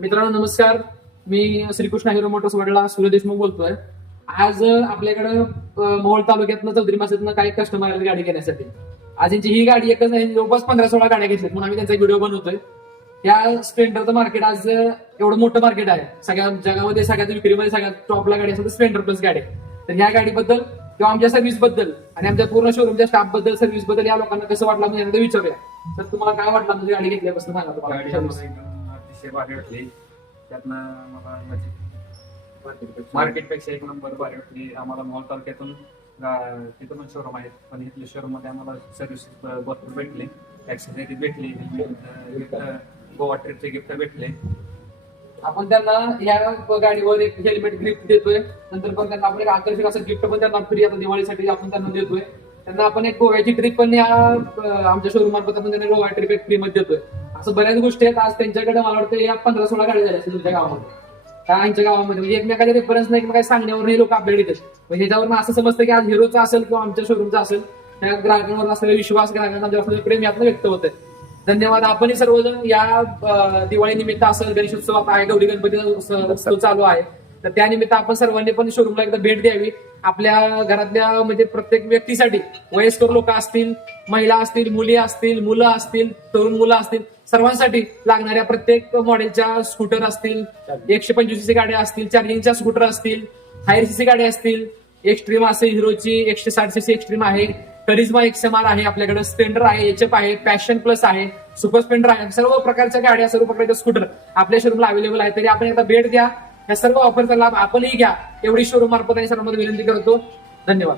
मित्रांनो नमस्कार. मी Shrikrishna hero Motors वडला सूर्य देशमुख बोलतोय. आज आपल्याकडे मोहोळ तालुक्यातनं चौधरी मासातनं काही कस्टमर आले गाडी घेण्यासाठी. आज यांची ही गाडी एकच नाही, जवळपास 15-16 गाड्या घेतल्यात म्हणून आम्ही त्यांचा व्हिडिओ बनवतोय. या स्प्लेंडरचं मार्केट आज एवढं मोठं मार्केट आहे. सगळ्या जगामध्ये सगळ्यात विक्रीमध्ये सगळ्यात टॉपला गाडी असेल तर स्प्लेंडर प्लस गाडी. तर ह्या गाडीबद्दल किंवा आमच्या सर्व्हिस बद्दल आणि आमच्या पूर्ण शोरूमच्या स्टाफ बद्दल सर्व्हिस बद्दल या लोकांना कसं वाटलं म्हणजे यांना विचारूया. तर तुम्हाला काय वाटलं म्हणजे गाडी घेतल्यापासून सांगा तुम्हाला. अतिशय भारी वाटली. त्यातनं मला मार्केटपेक्षा एक नंबर भारी वाटली. आम्हाला मोहोळ तालुक्यातून तिथं पण शोरूम आहेत, पण इथल्या शोरूम मध्ये आम्हाला सर्व्हिस भरपूर भेटले, ऍक्सेसरी भेटली, गोवा ट्रिपचे गिफ्ट भेटले. आपण त्यांना या गाडीवर एक हेल्मेट गिफ्ट देतोय. नंतर पण त्यांना आपण एक आकर्षक असं गिफ्ट पण त्यांना फ्री आता दिवाळीसाठी आपण त्यांना देतोय. त्यांना आपण एक गोव्याची ट्रिप पण या आमच्या शोरूम मार्फत आपण त्यांना गोवा ट्रिप एक फ्री मध्ये देतोय. असं बऱ्याच गोष्टी आहेत. आज त्यांच्याकडे मला वाटतं या 15-16 गाड्या झाल्या असतील तुमच्या गावामध्ये. आमच्या गावामध्ये म्हणजे एकमेकाचे रेफरन्स नाही, काही सांगण्यावर हे लोक आपल्याकडे येतात. म्हणजे ह्याच्यावर असं समजतं की आज हिरोचा असेल किंवा आमच्या शोरूमचा असेल, त्या ग्राहकांवर असलेला विश्वास, ग्राहकांना असलेलं प्रेम यातनं व्यक्त होत आहे. धन्यवाद. आपणही सर्वजण या दिवाळी निमित्त असं गणेशोत्सव आता आहे, गौरी गणपती उत्सव चालू आहे, तर त्यानिमित्त आपण सर्वांनी पण शोरूमला एकदा भेट द्यावी. आपल्या घरातल्या म्हणजे प्रत्येक व्यक्तीसाठी, वयस्कर लोक असतील, महिला असतील, मुली असतील, मुलं असतील, तरुण मुलं असतील, सर्वांसाठी लागणाऱ्या प्रत्येक मॉडेलच्या स्कूटर असतील, 125cc गाड्या असतील, चार्जिंगच्या स्कूटर असतील, हायर सीसी गाड्या असतील, एक्स्ट्रीम असेल, हिरोची 160cc एक्स्ट्रीम आहे, करिश्मा XMR आहे आपल्याकडे, स्प्लेंडर आहे, HF आहे, पॅशन प्लस आहे, सुपर स्प्लेंडर आहे. सर्व प्रकारच्या गाड्या, सर्व प्रकारच्या स्कूटर आपल्या शोरूमला अवेलेबल आहे. तरी आपण एकदा भेट द्या. या सर्व ऑफरचा लाभ आपणही घ्या एवढी शोरूम मार्फत आणि सर्वांमध्ये विनंती करतो. धन्यवाद.